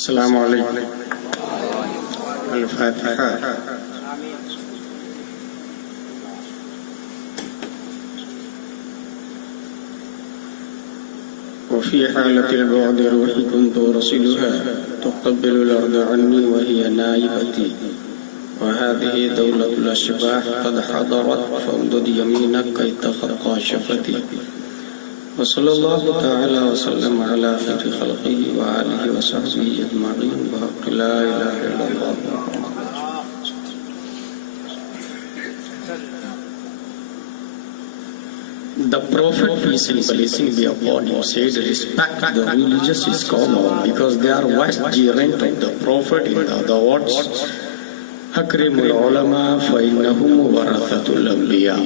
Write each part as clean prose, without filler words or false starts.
السلام علیکم. الفاتحہ. وفي حالة البعد روحي كنت أرسلها تقبل الأرض عني وهي نائبتي وهذه دولة الأشباح قد حضرت فامدد يمينك كي تخطى شفتي. وصلى الله تعالى وسلم على خير خلقه وآله وصحبه أجمعين بحق لا إله إلا الله. The Prophet, peace and blessing be upon him, said, respect the religious scholars because they are vicegerent of the Prophet. In other words, Akrimul ulama fa innahum warathatul anbiya.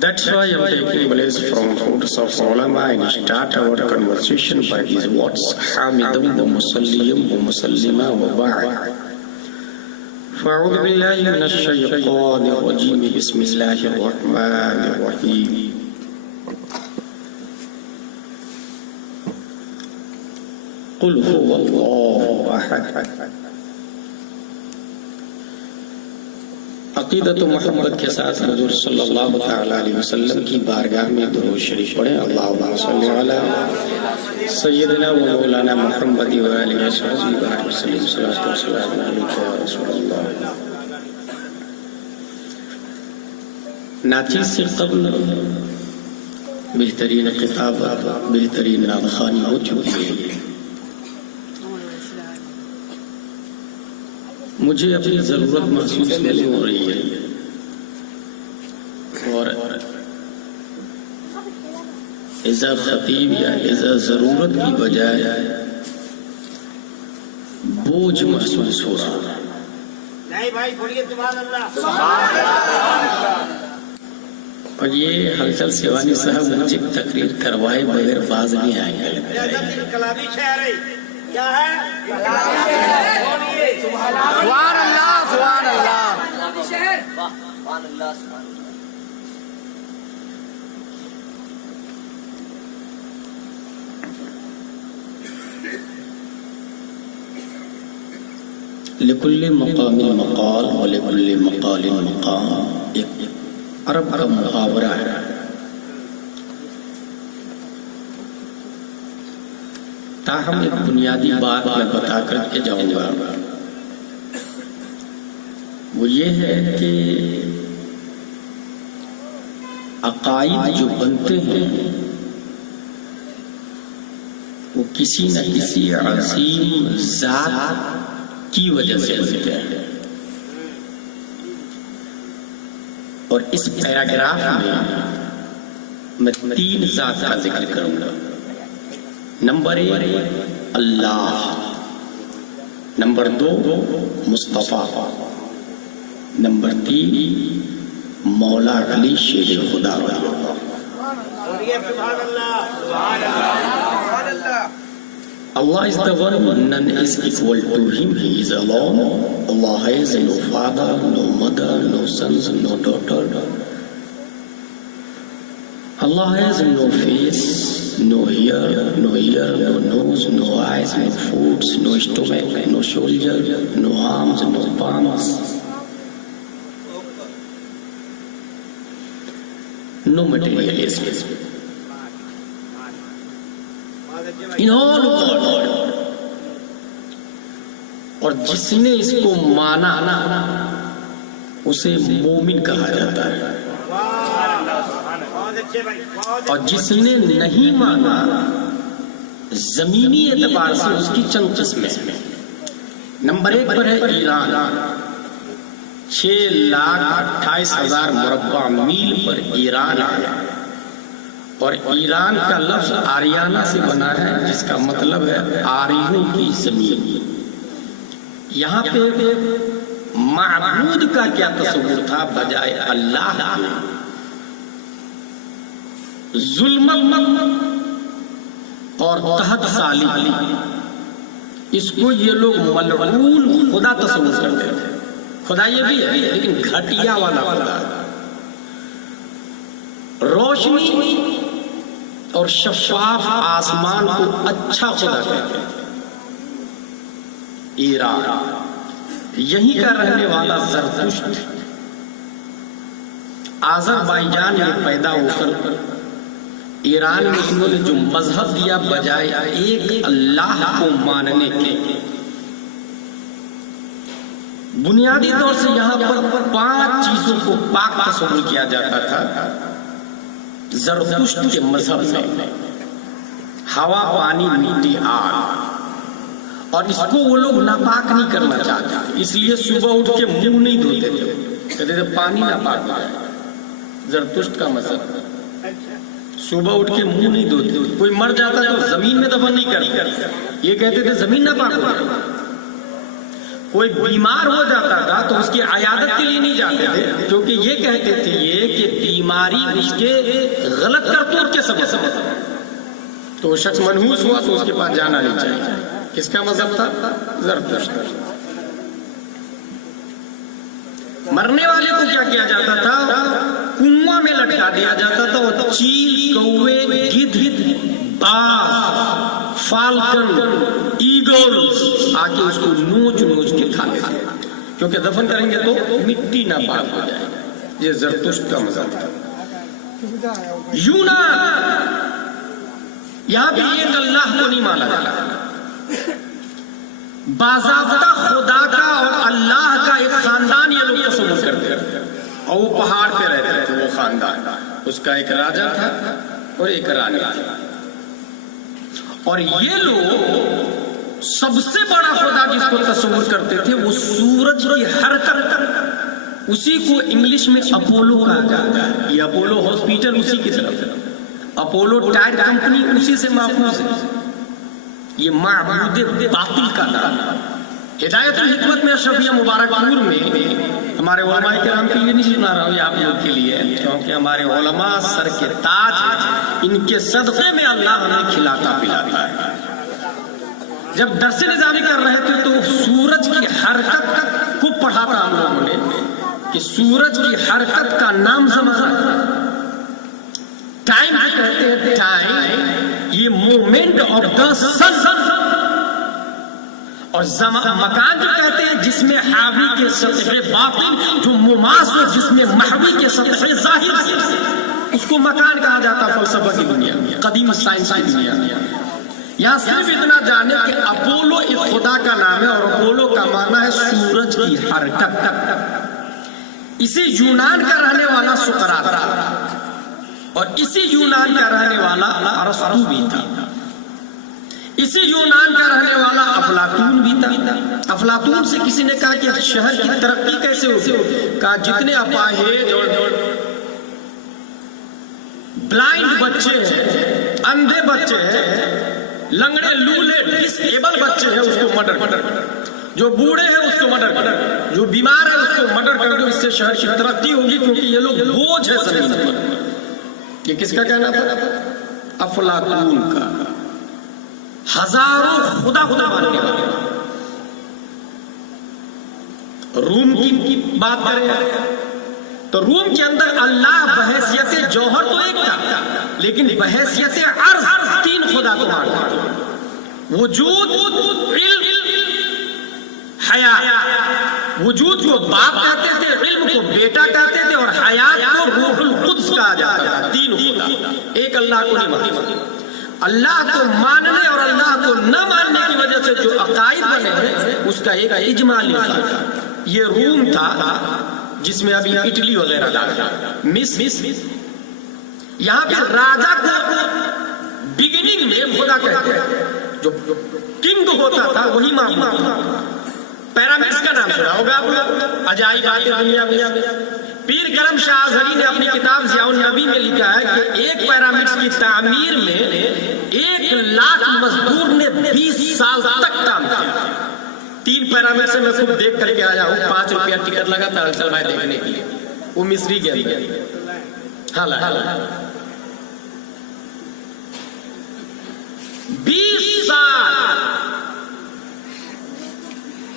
That's why I'm taking place from fruits of ulama and start our conversation by these words, Hamidum wa Musallim wa Musallima wa Ba'd. فأعوذ بالله من الشيطان الرجيم بسم الله الرحمن الرحيم. قل هو الله أحد. عقیدت محمد کے ساتھ حضور صلی اللہ تعالی علیہ وسلم کی بارگاہ میں درود شریف پڑھیں. اللہم صلی علی سیدنا و مولانا محمد و آلہ وصحبہ وسلم. صلاۃ و سلام علیک یا رسول اللہ. ناچیز سے قبل بہترین خطابت بہترین نعتخوانی ہو چکی ہے. مجھے اپنی ضرورت محسوس نہیں ہو رہی ہے اور اذا خطیب یا اذا ضرورت کی بجائے بوجھ محسوس ہو رہا ہے. نہیں بھائی بولیے سبحان اللہ. اور یہ حلچل سیوانی صاحب مجھے تقریر کروائے بغیر باز نہیں آئیں گے. کلامی شعر کیا ہے؟ سبحان اللہ سبحان اللہ. سبحان اللہ سبحان اللہ. لکل مقام مقال ولکل مقال مقام ایک عرب کا محاورہ ہے. تاہم ایک بنیادی بات میں بتا کر کے جاؤں گا. وہ یہ ہے کہ عقائد جو بنتے ہیں وہ کسی نہ کسی عظیم ذات کی وجہ سے بنتے ہیں. اور اس پیراگراف میں 3 ذات کا ذکر کروں گا. نمبر 1 اللہ، نمبر 2 مصطفیٰ، نمبر 3 مولا علی شیر خدا. Allah is the one, none is equal to him, he is alone. Allah has no father, no mother, no sons, no daughter. Allah has no face, no ear, no nose, no eyes, no foot, no stomach, no shoulder, no arms, no palms, no materialism. In all world. اور جس نے اس کو مانا اسے مومن کہا جاتا ہے، اور جس نے نہیں مانا زمینی اعتبار سے اس کی چند قسمیں. نمبر 1 پر ہے ایران. 6,28,000 مربع میل پر ایران آیا، اور ایران کا لفظ آریانہ سے بنا ہے جس کا مطلب ہے آریوں کی زمین. یہاں پہ معبود کا کیا تصور تھا بجائے اللہ کے؟ ظلم اور تحت سالی، اس کو یہ لوگ ملعون خدا تصور کرتے تھے. خدا یہ بھی ہے لیکن گھٹیا والا خدا. روشنی اور شفاف آسمان کو اچھا خدا کہتے ہیں۔ ایران یہیں کا رہنے والا زرتشت آذربائیجان میں پیدا ہو کر ایران میں انہوں نے جو مذہب دیا بجائے ایک اللہ کو ماننے کے، بنیادی طور سے یہاں پر 5 چیزوں کو پاک تصور کیا جاتا تھا زرتشت کے مذہب میں: ہوا، پانی، مٹی، آگ۔ اور اس کو وہ لوگ ناپاک نہیں کرنا چاہتے، اس لیے صبح اٹھ کے منہ نہیں دھوتے تھے، کہتے تھے پانی ناپاک ہو جائے۔ زرتشت کا مذہب صبح اٹھ کے منہ نہیں دھوتے، کوئی مر جاتا تو زمین میں دفن نہیں کرتے، یہ کہتے تھے زمین ناپاک ہو جائے۔ کوئی بیمار ہو جاتا تھا تو اس کی عیادت کے لیے نہیں جاتے تھے، کیونکہ یہ کہتے تھے یہ کہ بیماری اس کے غلط کرتوت کے سبب، تو وہ شخص منحوس ہوا تو اس کے پاس جانا نہیں چاہیے۔ کس کا مذہب تھا؟ زرتشت۔ مرنے والے کو کیا کیا جاتا تھا؟ کنواں میں لٹکا دیا جاتا تھا، اور چیل، کوے، گدھ، باز، فالکن، ایگلز آ کے اس کو نوچ نوچ کے کھاتے تھے، کیونکہ دفن کریں گے تو مٹی نہ پاک ہو جائے۔ یہ زرتشت کا مذہب تھا۔ یونان، یہاں بھی ایک اللہ کو نہیں مانا جاتا، باضابطہ خدا کا اور اللہ کا ایک خاندان یہ لوگ تصور کرتے تھے، اور وہ پہاڑ پہ رہتے تھے۔ وہ خاندان، اس کا ایک راجا تھا اور ایک رانی تھی، اور یہ لوگ سب سے بڑا خدا جس کو تصور کرتے تھے وہ سورج کی حرکت، اسی کو انگلش میں اپولو کہا جاتا ہے۔ یہ اپولو ہاسپٹل اسی کی طرف ہے، اپولو ٹائر کمپنی اسی سے ماخوذ ہے۔ یہ معبود باطل کا نام ہے۔ ہدایت الحکمت میں اشرفیہ مبارک پور میں ہمارے علماء کرام کے لیے نہیں سنا رہا ہوں، یہ آپ لوگ کے لیے، کیونکہ ہمارے علماء سر کے تاج ہیں، ان کے صدقے میں اللہ ہمیں کھلاتا پلاتا ہے۔ جب درس نظامی کر رہے تھے تو سورج کی حرکت کو پڑھا تھا ہم لوگوں نے، کہ سورج کی حرکت کا نام زمانہ، ٹائم کہتے ہیں، ٹائم یہ مومنٹ آف دا سن، اور مکان جو کہتے ہیں جس میں حاوی کے سطح باطن جو مماس ہو، جس میں محوی کے سطح ظاہر، اس کو مکان کہا جاتا فلسفہ کی دنیا میں، قدیم سائنس کی دنیا میں۔ یہاں صرف اتنا جانے کہ اپولو ایک خدا کا نام ہے، اور اپولو کا معنی ہے سورج کی حرکت۔ اسی یونان کا رہنے والا سقراط، اور اسی یونان کا رہنے والا ارسطو بھی تھا، اسی یونان کا رہنے والا افلاطون بھی تھا۔ افلاطون سے کسی نے کہا کہ شہر کی ترقی کیسے ہوگی؟ کہا جتنے اپاہج اور بلائنڈ بچے ہیں، اندھے بچے ہیں، لنگڑے لولے ڈس ایبل بچے ہیں، اس کو مرڈر کر، جو بوڑھے ہیں اس کو مرڈر کر، جو بیمار ہے اس کو مرڈر کر دو، اس سے شہر کی ترقی ہوگی، کیونکہ یہ لوگ بوجھ ہے زمین پر۔ یہ کس کا کہنا تھا؟ افلاطون کا۔ ہزاروں خدا ماننے والے۔ روم کی بات کریں تو روم کے اندر اللہ بحیثیت جوہر تو ایک تھا، لیکن بحیثیت عرض 3 خدا کو مانتا ہے: وجود، علم، حیات۔ وجود کو باپ کہتے تھے، علم کو بیٹا کہتے تھے، اور حیات کو روح القدس کہا جاتا تھا۔ 3 خدا، ایک اللہ کو نہیں مانتے۔ اللہ کو ماننے اور اللہ کو نہ ماننے کی وجہ سے جو عقائد بنے ہیں اس کا ایک اجمالی فرق ہے۔ یہ روم تھا جس میں ابھی اٹلی وغیرہ داخل، مصر، یہاں پہ راجا کو بگننگ میں خدا کہتے ہیں، جو کنگ ہوتا تھا وہی معبود تھا۔ پیرامڈس کا نام سنا ہوگا آپ لوگ، عجائبات دنیا میں۔ پیر کرم شاہ ازہری نے اپنی کتاب ضیاء النبی میں لکھا ہے کہ ایک پیرامڈس کی تعمیر میں 1,00,000 مزدور نے 20 سال تک کام کیا۔ 3 پیرامڈ سے میں خود دیکھ کر کے آیا ہوں، 5 روپیہ ٹکٹ لگا تھا ارسل بھائی دیکھنے کے لیے، وہ مصری کے اندر۔ حالانکہ 20 سال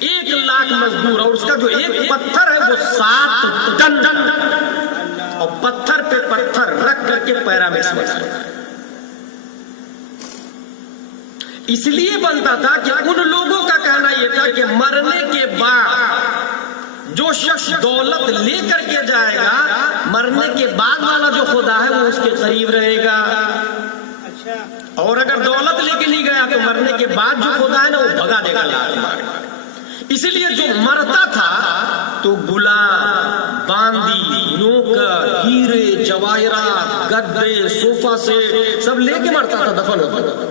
1,00,000 مزدور، اور اس کا جو ایک پتھر ہے وہ 7 ٹن، اور پتھر پہ پتھر رکھ کر کے پیرامڈس بنایا۔ اس لیے بنتا تھا کہ ان لوگوں کا کہنا یہ تھا کہ مرنے کے بعد جو شخص دولت لے کر کے جائے گا، مرنے کے بعد والا جو خدا ہے وہ اس کے قریب رہے گا، اور اگر دولت لے کے نہیں گیا تو مرنے کے بعد جو خدا ہے نا وہ بھگا دے گا، لات مار گا۔ اس لیے جو مرتا تھا تو غلام، باندی، نوکر، ہیرے جواہرات، گدے، صوفہ سے سب لے کے مرتا تھا، دفن ہوتا تھا۔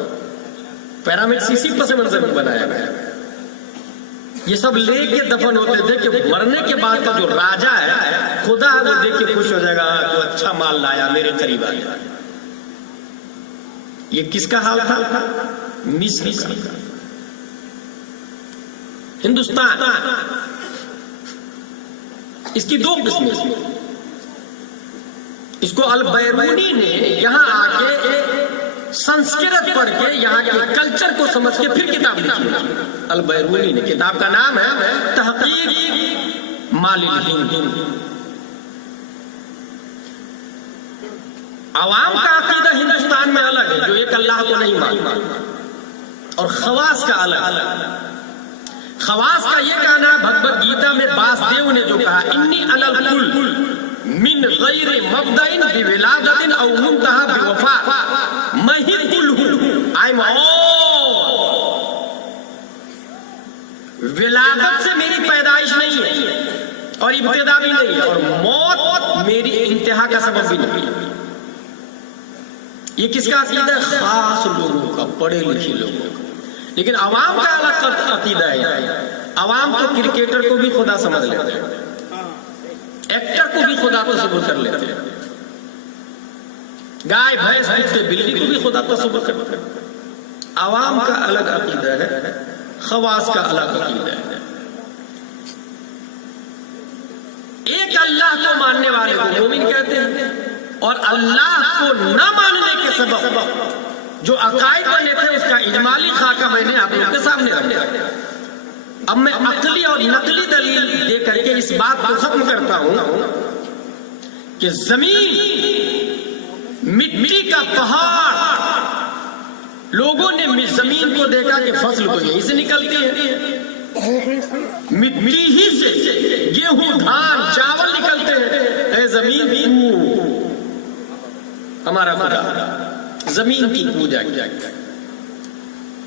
پیرامڈ اسی پس منظر میں بنایا گیا، یہ سب لے کے دفن ہوتے تھے کہ مرنے کے بعد کا جو راجا ہے خدا ہے وہ دیکھ کے خوش ہو جائے گا، تو اچھا مال لایا، میرے قریب آ گیا۔ یہ کس کا حال تھا؟ مصر کا۔ ہندوستان اس کی دو قسمیں، اس کو البیرونی نے یہاں آ کے سنسکرت پڑھ کے یہاں کے کلچر کو سمجھ کے پھر کتاب لکھی۔ البیرونی نے، کتاب کا نام ہے تحقیق مال الہند۔ عوام کا عقیدہ ہندوستان میں الگ ہے، جو ایک اللہ کو نہیں مانتا، اور خواص کا الگ۔ خواص کا یہ کہنا ہے، بھگوت گیتا میں باسدیو نے جو کہا، انی علی الکل من غیر مبدئ بولادۃ او منتہا بوفاء، میں ہی کل ہوں، آئی ایم آل۔ ولادت سے میری پیدائش نہیں ہے اور ابتدا بھی نہیں ہے، اور موت میری انتہا کا سبب بھی نہیں ہے۔ یہ کس کا عقیدہ ہے؟ خاص لوگوں کا، پڑھے لکھے لوگوں کا۔ لیکن عوام کا الگ عقیدہ ہے۔ عوام تو کرکٹر کو بھی خدا سمجھ لیتے ہیں، ایکٹر کو بھی خدا تصور کر لیتے ہیں، گائے بھینس کتے بلی کو بھی خدا تصور کرتے ہیں۔ عوام کا الگ عقیدہ ہے، خواص کا الگ عقیدہ ہے۔ ایک اللہ کو ماننے والے کو مومن کہتے ہیں، اور اللہ کو نہ ماننے کے سبب جو عقائد بنے تھے اس کا اجمالی خاکہ میں نے آپ لوگوں کے سامنے رکھا۔ اب میں عقلی اور نقلی دلیل دے کر کے اس بات کو ختم کرتا ہوں کہ زمین مٹی کا پہاڑ، لوگوں نے زمین کو دیکھا کہ فصل کو یہیں سے نکلتی ہے، مٹی ہی سے گیہوں، دھان، چاول نکلتے ہیں۔ اے زمین تو ہمارا خدا، زمین کی پوجا کیا۔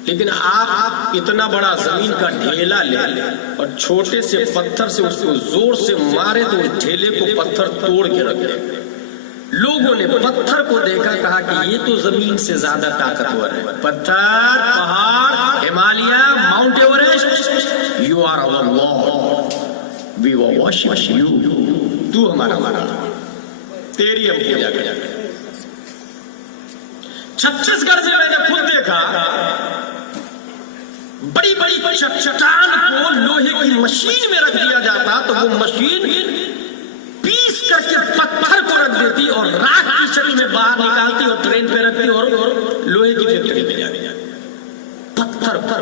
لیکن آپ اتنا بڑا زمین کا ڈھیلا لے اور چھوٹے سے پتھر سے اس کو زور سے مارے تو اس ڈھیلے کو پتھر توڑ کے رکھ دے۔ لوگوں نے پتھر کو دیکھا، کہا کہ یہ تو زمین سے زیادہ طاقتور ہے۔ پتھر، پہاڑ، Himalaya, Mount Everest, you are our lord, we worship you, تو ہمارا تیری ہم پوجا کریں۔ چھتیس گڑھ میں نے خود دیکھا، بڑی بڑی چٹان کو لوہے کی مشین میں رکھ دیا جاتا تو وہ مشین پیس کر کے پتھر کو رکھ دیتی اور راکھ کی شکل میں باہر نکالتی اور ٹرین پہ رکھتی اور لوہے کی فیکٹری میں جاتی۔ پتھر پر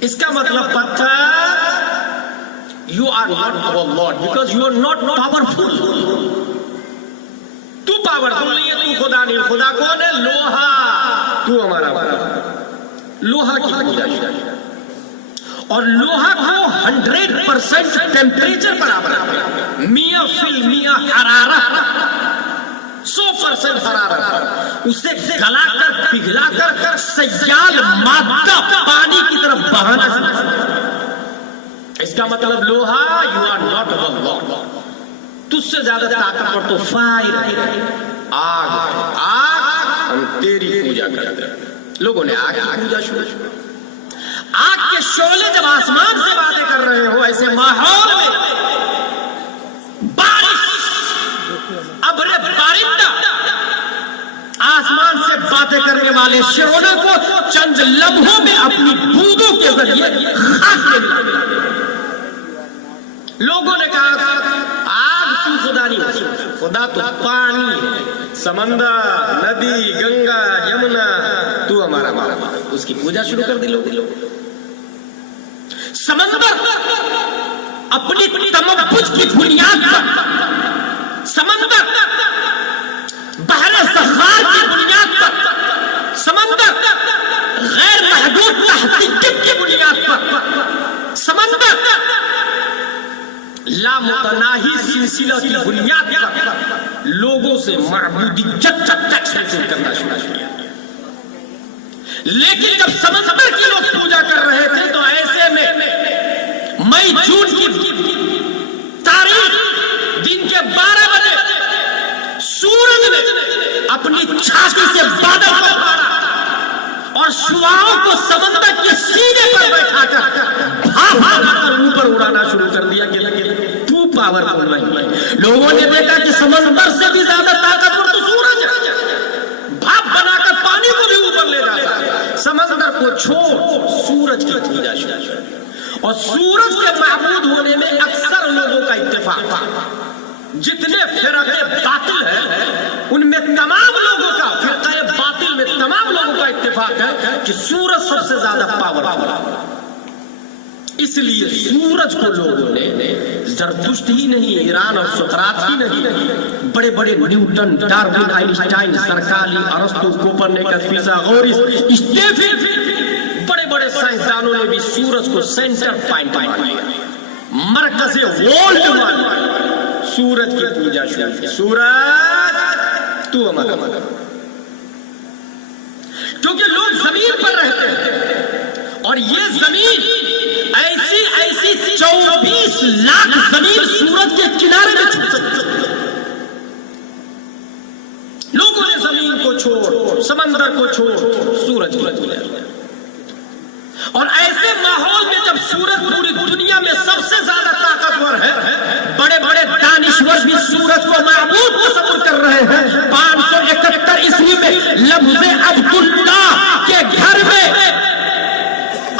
اس کا مطلب پتھر، you are not our lord because you are not powerful. تو پاورفل نہیں ہے، تو خدا نہیں۔ خدا کون ہے؟ لوہا، تو ہمارا لوہا کی پوجا ہے، اور لوہا کو 100% ٹیمپریچر برابر ہے، میاں فی میاں حرارت، 100% حرارت، اسے گلا کر پگھلا کر سیال مادہ پانی کی طرف بہانا ہے۔ اس کا مطلب لوہا، you are not our lord, تجھ سے زیادہ طاقتور تو فائر ہے، آگ، آگ، ہم تیری پوجا کرتے ہیں۔ لوگوں نے آگ کی پوجا شروع کی۔ آگ کے شعلے جب آسمان سے باتیں کر رہے ہو، ایسے ماحول میں بارش، ابر بارندہ، آسمان سے باتیں کرنے والے شعلوں کو چند لمحوں میں اپنی بوندوں کے ذریعے خاک میں ملا دیا۔ لوگوں نے کہا آگ کی خدا نہیں ہو، خدا تو پانی ہے، سمندر، ندی، گنگا، یمنا، تو ہمارا مالا، اس کی پوجا شروع کر دی لوگ۔ سمندر اپنی تمبج کی بنیاد پر، سمندر بحر سخار کی بنیاد پر سمندر غیر محدود تحقیق کی بنیاد پر، سمندر لامتناہی سلسلہ کی بنیاد پر لوگوں سے معبودیت حاصل کرنا شروع کیا. لیکن جب سمندر کی لوگ پوجا کر رہے تھے تو ایسے میں مئی جون کی تاریخ دن کے 12 بجے سورج نے اپنی چھاتی سے بادل کو پھاڑا اور شعاعوں کو سمندر کے سینے پر بیٹھا کر اوپر اڑانا شروع کر دیا کہ تو پاورفل نہیں ہے. لوگوں نے دیکھا کہ سمندر سے بھی زیادہ طاقتور تو سورج ہے، بھاپ بنا کر پانی کو بھی اوپر لے جاتا ہے. سمندر کو چھوڑ سورج کی پوجا شروع، اور سورج کے معبود ہونے میں اکثر لوگوں کا اتفاق تھا. جتنے فرقے باطل ہیں ان میں تمام لوگوں کا، فرقہ باطل میں تمام لوگوں کا اتفاق ہے کہ سورج سب سے زیادہ پاورفل ہے. اس لیے سورج کو لوگوں نے زرتشت ہی نہیں، ایران اور سقراط ہی نہیں، بڑے بڑے نیوٹن، ڈارون، آئنسٹائن، سرکالی، ارسطو، کوپرنیکس، فیثاغورس، اسٹیفن، بڑے بڑے سائنسدانوں نے بھی سورج کو سینٹر پوائنٹ مان لیا، مرکز ورلڈ مان لیا. سورج کی پوجا شروع کی. سورج تو ہمارا، کیونکہ لوگ زمین پر رہتے ہیں اور یہ زمین ایسی 24 لاکھ زمین سورج کے کنارے میں چھپ سکتی ہے. لوگوں نے زمین کو چھوڑ، سمندر کو چھوڑ سورج کی پوجا کی. اور ایسے ماحول میں جب سورج پوری دنیا میں سب سے زیادہ طاقتور ہے، بڑے بڑے دانشور بھی سورج کو معبود تصور کر رہے ہیں. 571 عیسوی میں لفظ عبداللہ کے گھر میں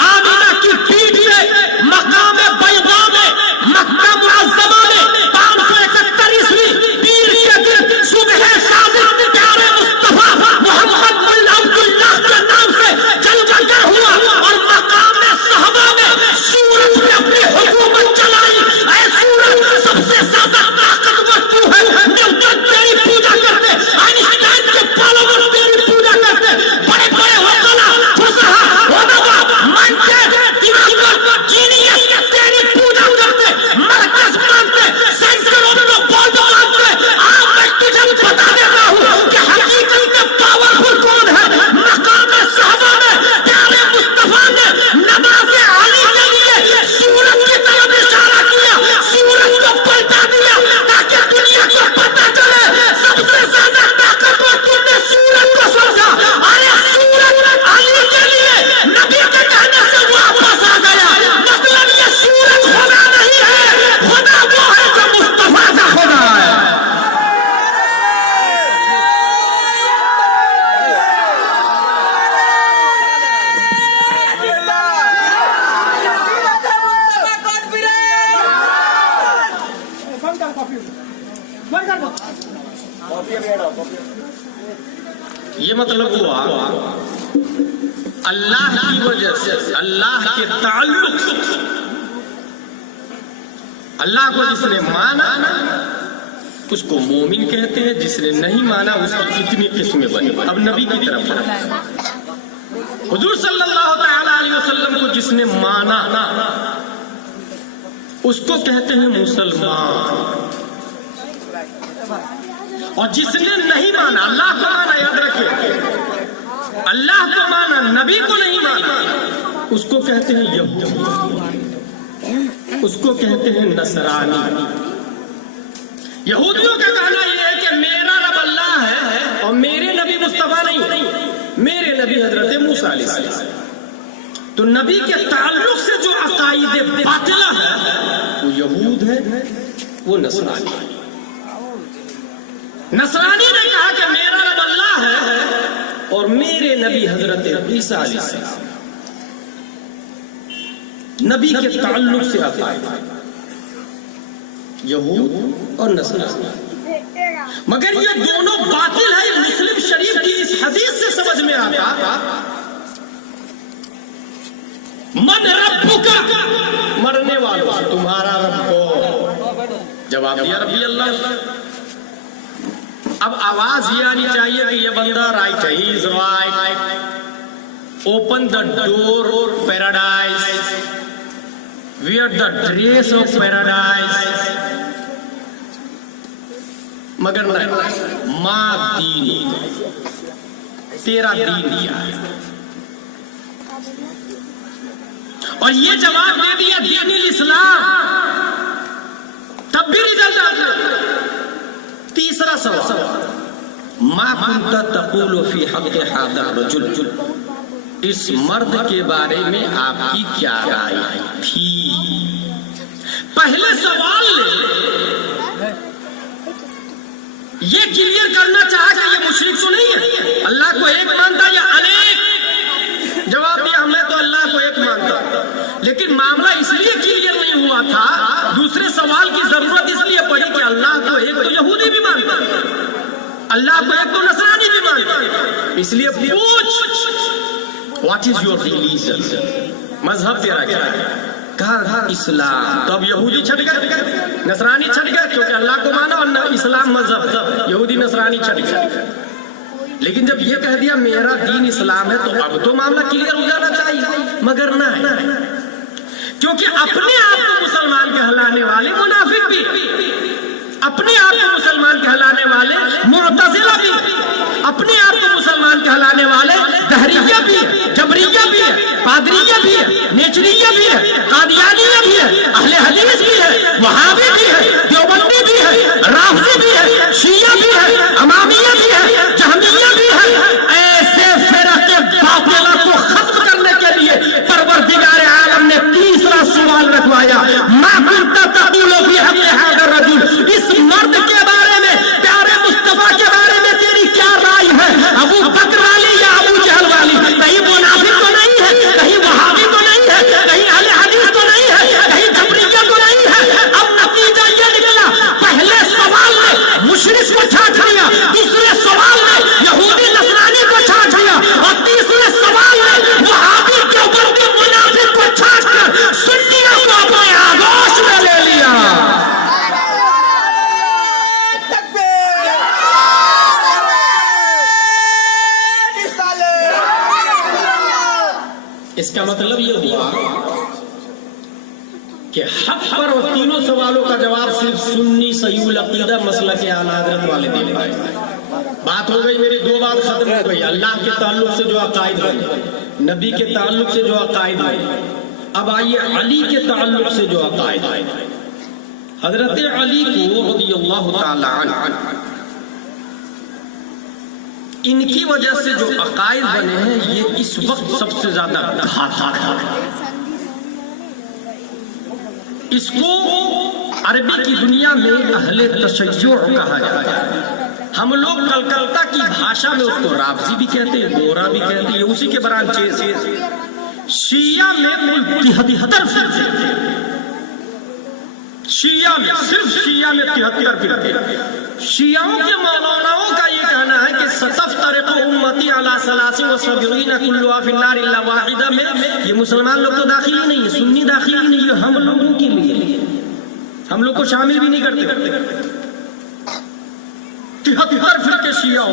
آمینہ کی پیٹھ سے مقام بیضا میں مکہ معظمہ میں 571 عیسوی پیر کے دن صبح صادق پیارے مصطفیٰ محمد بن عبداللہ کے نام سے جلوہ گر ہوا اور مقام صحابہ میں سورج نے اپنی حکومت چلائی. اے سورج سب سے زیادہ طاقتور تو ہے، نیوٹن تیری پوجا کرتے، آئنسٹائن کے فالوور تیری پوجا کرتے، بڑے بڑے وکلا، فصحا، علماء، منطق، دماغ، جینیس تیری پوجا کرتے، مرکز مانتے، سینٹر آف دا ورلڈ مانتے. آج میں تجھے بتا دیتا ہوں کہ حقیقت میں پاورفل کون ہے. مقام صحابہ میں پیارے مصطفیٰ نے نماز علی کے لیے سورج کی طرف اشارہ کیا، سورج کو پلٹا دیا تاکہ دنیا کو پتہ چلے سب سے زیادہ طاقتور تم نے سورج کو سمجھا. ارے سورج علی کے لیے نبی کے کہنے سے واپس آ گیا. مطلب یہ سورج خدا نہیں ہے، خدا وہ ہے جو مصطفیٰ کا خدا ہے. یہ مطلب ہوا اللہ کی وجہ سے، اللہ کے تعلق سے، اللہ کو جس نے مانا اس کو مومن کہتے ہیں، جس نے نہیں مانا اس کی کتنی قسمیں بنی. اب نبی کی طرف حضور صلی اللہ تعالی علیہ وسلم کو جس نے مانا اس کو کہتے ہیں مسلمان، اور جس نے نہیں مانا، اللہ کو مانا، یاد رکھیں، اللہ کو مانا نبی کو نہیں مانا، اس کو کہتے ہیں یہودی، اس کو کہتے ہیں نصرانی. یہودیوں کا کہنا یہ ہے کہ میرا رب اللہ ہے اور میرے نبی مصطفیٰ نہیں، میرے نبی حضرت موسیٰ علیہ السلام. تو نبی کے تعلق سے جو عقائد باطلہ ہے وہ یہود ہے، وہ نصرانی. نصرانی نے کہا کہ میرا رب اللہ ہے اور میرے نبی حضرت عیسیٰ علیہ السلام. نبی کے تعلق سے آتا ہے یہود اور نصرانی. مگر یہ دونوں باطل ہے. مسلم شریف کی اس حدیث سے سمجھ میں آتا من ربک، مرنے والوں تمہارا رب کو. جواب دیا ربی اللہ. اب آواز یہ آنی چاہیے کہ یہ بندہ رائٹ ہے، he is right, open the door of paradise, wear the dress of paradise, مگر نہیں، ماں دین، تیرا دین کیا ہے؟ اور یہ جواب دے دیا دین الاسلام، تب بھی رزلٹ آ گیا۔ تیسرا سوال، ما كنت تقول فی حق هذا الرجل، اس مرد کے بارے میں آپ کی کیا رائے تھی؟ پہلے سوال یہ کلیئر کرنا چاہا کہ یہ مشرک تو نہیں ہے، اللہ کو ایک مانتا یا انیک؟ جواب دیا ہم نے تو اللہ کو ایک مانتا، لیکن معاملہ اس لیے کلیئر نہیں ہوا تھا، دوسرے سوال کی ضرورت اس لیے پڑی کہ اللہ کو ایک تو یہودی بھی مانتا، اللہ کو ایک تو نصرانی بھی مانتا، اس لیے پوچھ واٹ از یور ریلیجن، مذہب تیرا کیا ہے؟ کہا اسلام۔ تو اب یہودی چھٹ گئے، نصرانی چھٹ گئے، کیونکہ اللہ کو مانا اور اسلام مذہب، یہودی نصرانی چھٹ گئے۔ لیکن جب یہ کہہ دیا میرا دین اسلام ہے تو اب تو معاملہ کلیئر ہو جانا چاہیے، مگر نہ ہے، کیونکہ اپنے آپ کو مسلمان کہلانے والے منافق بھی، اپنے آپ کو مسلمان کہلانے والے معتزلہ بھی، اپنے آپ کو مسلمان کہلانے والے دہریہ بھی ہے، جبریہ بھی ہے، قادریہ بھی ہے، نیچریہ بھی ہے، قادیانیہ بھی ہے، اہل حدیث بھی ہے، وہابی بھی ہے، دیوبندی بھی ہے، رافضی بھی ہے، شیعہ بھی ہے، امامیہ بھی ہے، جہمیہ بھی ہے۔ ایسے فرق باطلہ کو ختم کرنے کے لیے پروردگار عالم نے تیسرا سوال رکھوایا، ما كنت تقول في حق هذا الرجل، اس مرد کے بارے میں، پیارے مصطفیٰ کے بارے میں تیری کیا رائے ہے؟ ابو بکر والی یا ابو جہل والی؟ کہیں منافق تو نہیں ہے، کہیں وہابی تو نہیں ہے، کہیں اہل حدیث تو نہیں ہے، کہیں جبریہ تو نہیں ہے۔ اب نتیجہ یہ نکلا، پہلے سوال میں مشرک کو چھانٹ لیا، دوسرے سوال میں یہودی نصرانی کو چھانٹ لیا، اور تیسرے سوال میں وہابی دیوبندی منافق کو چھانٹ کر سنیوں کو اپنے آغوش میں لے لیا۔ اس کا مطلب یہ ہوا کہ حق پر اور تینوں سوالوں کا جواب صرف سنی صحیح العقیدہ مسلک اعلی حضرت والے دے پائے۔ بات ہو گئی میری، دو بات ختم ہو گئی، اللہ کے تعلق سے جو عقائد بنے، نبی کے تعلق سے جو عقائد بنے۔ اب آئیے علی کے تعلق سے جو عقائد بنے۔ حضرت علی کو رضی اللہ تعالی عنہ، ان کی وجہ سے جو عقائد بنے ہیں یہ اس وقت سب سے زیادہ گھاتک ہے۔ اس کو عربی کی دنیا میں اہل تشیع کہا جاتا ہے۔ ہم لوگ کلکتہ کی بھاشا میں اس کو رافضی بھی کہتے ہیں، گورا بھی کہتے ہیں، یہ اسی کے برانچیز ہیں۔ شیعہ میں 73 فرقے، شیعہ میں صرف شیعہ میں 73 فرقے۔ شیعوں کے مولاناؤں کا یہ کہنا ہے کہ ستفترق امتی علی 73 کلها فی النار الا واحدہ، میں یہ مسلمان لوگ تو داخل ہی نہیں ہے، سنی داخل ہی نہیں ہے، ہم لوگوں کے لیے، ہم لوگ کو شامل بھی نہیں کرتے۔ 73 فرقے شیعہ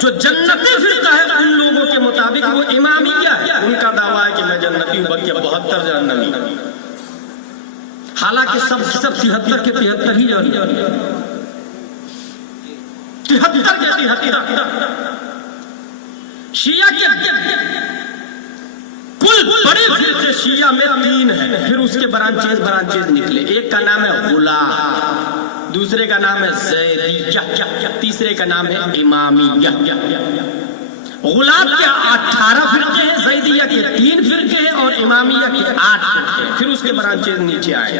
جو جنتی فرقہ ہے ان لوگوں کے مطابق وہ امامیہ ہے، ان کا دعویٰ ہے کہ میں جنتی ہوں بلکہ 72 جہنمی، حالانکہ سب 73 کے 73 ہی جہنمی، 73 کے 73۔ شیعہ کے کل بڑے فرقے شیعہ میں 3 ہیں، پھر اس کے برانچیز نکلے۔ ایک کا نام ہے غلاة، دوسرے کا نام ہے زیدیہ، تیسرے کا نام ہے امامیہ۔ غلاة کے 18 فرقے ہیں، زیدیہ کے 3 فرقے ہیں اور امامیہ کے 8 فرقے ہیں، پھر اس کے برانچیز نیچے آئے۔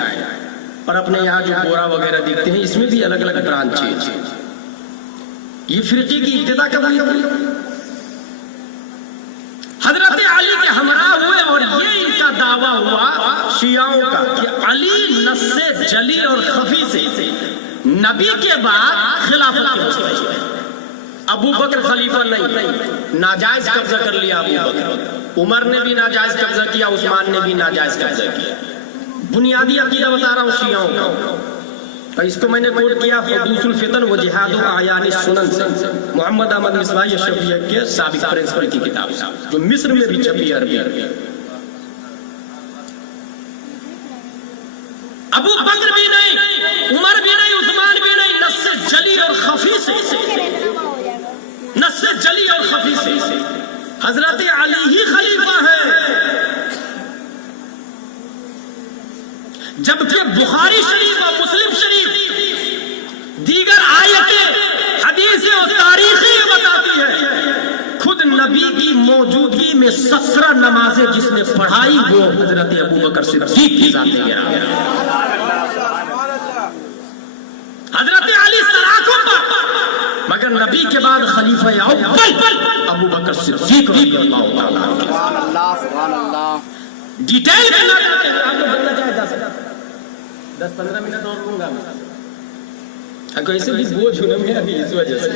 اور اپنے یہاں جو گورا وغیرہ دکھتے ہیں اس میں بھی الگ الگ برانچیز۔ یہ فرقے کی ابتدا کب ہوئی؟ حضرت علی کے ہمراہ ہوئے، اور یہ ان کا دعویٰ ہوا شیعوں کا کہ علی نص جلی اور خفی سے نبی کے بعد خلافت کے مستحق ہے۔ ابو بکر خلیفہ نہیں، ناجائز قبضہ کر لیا ابو بکر، عمر نے بھی ناجائز قبضہ کیا، عثمان نے بھی ناجائز قبضہ کیا۔ بنیادی عقیدہ بتا رہا ہوں شیعوں کا، اور اس کو میں نے کوٹ کیا حدوث الفتن و جہاد و اعیان السنن سے، محمد احمد مصباح شفیع کے سابق پرنسپل کی کتاب سے، جو مصر میں بھی چھپی عربی۔ ابو بکر بھی نہیں، عمر بھی نہیں، عثمان بھی نہیں، نص جلی اور خفی سے، نص جلی اور خفی سے حضرت علی ہی خلیفہ ہے، جبکہ بخاری شریف اور مسلم شریف دیگر آیتیں، حدیثیں اور تاریخیں یہ بتاتی ہے خود نبی کی موجودگی میں 17 نمازیں جس نے پڑھائی وہ حضرت ابو بکر صدیق کی ذات ہے۔ حضرت علی سلاخوں پر، مگر نبی کے بعد خلیفہ اول ابو بکر صدیق رضی اللہ تعالیٰ عنہ۔ سبحان اللہ سبحان اللہ۔ ڈیٹیل میں نہ جاتے ہیں، آپ کو بننا چاہے 10-15 منٹ اور لوں گا میں، کو ایسے بھی بوجھ ہونا میں ابھی اس وجہ سے۔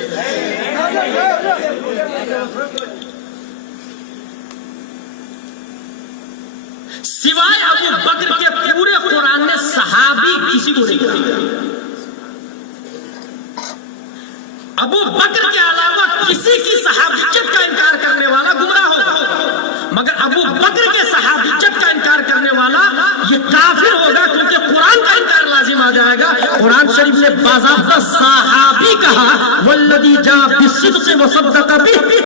سوائے ابو بکر کے پورے قرآن نے صحابی کسی کو نہیں کہا، ابو بکر کے علاوہ کسی کی صحابیت کا انکار کرنے والا گمراہ ہوگا، مگر ابو بکر کے صحابیت کا انکار کرنے والا یہ کافر ہوگا، کیونکہ قرآن کا انکار لازم آ جائے گا۔ قرآن شریف نے باضابطہ صحابی کہا، والذی جاء بالصدق وصدق بہ۔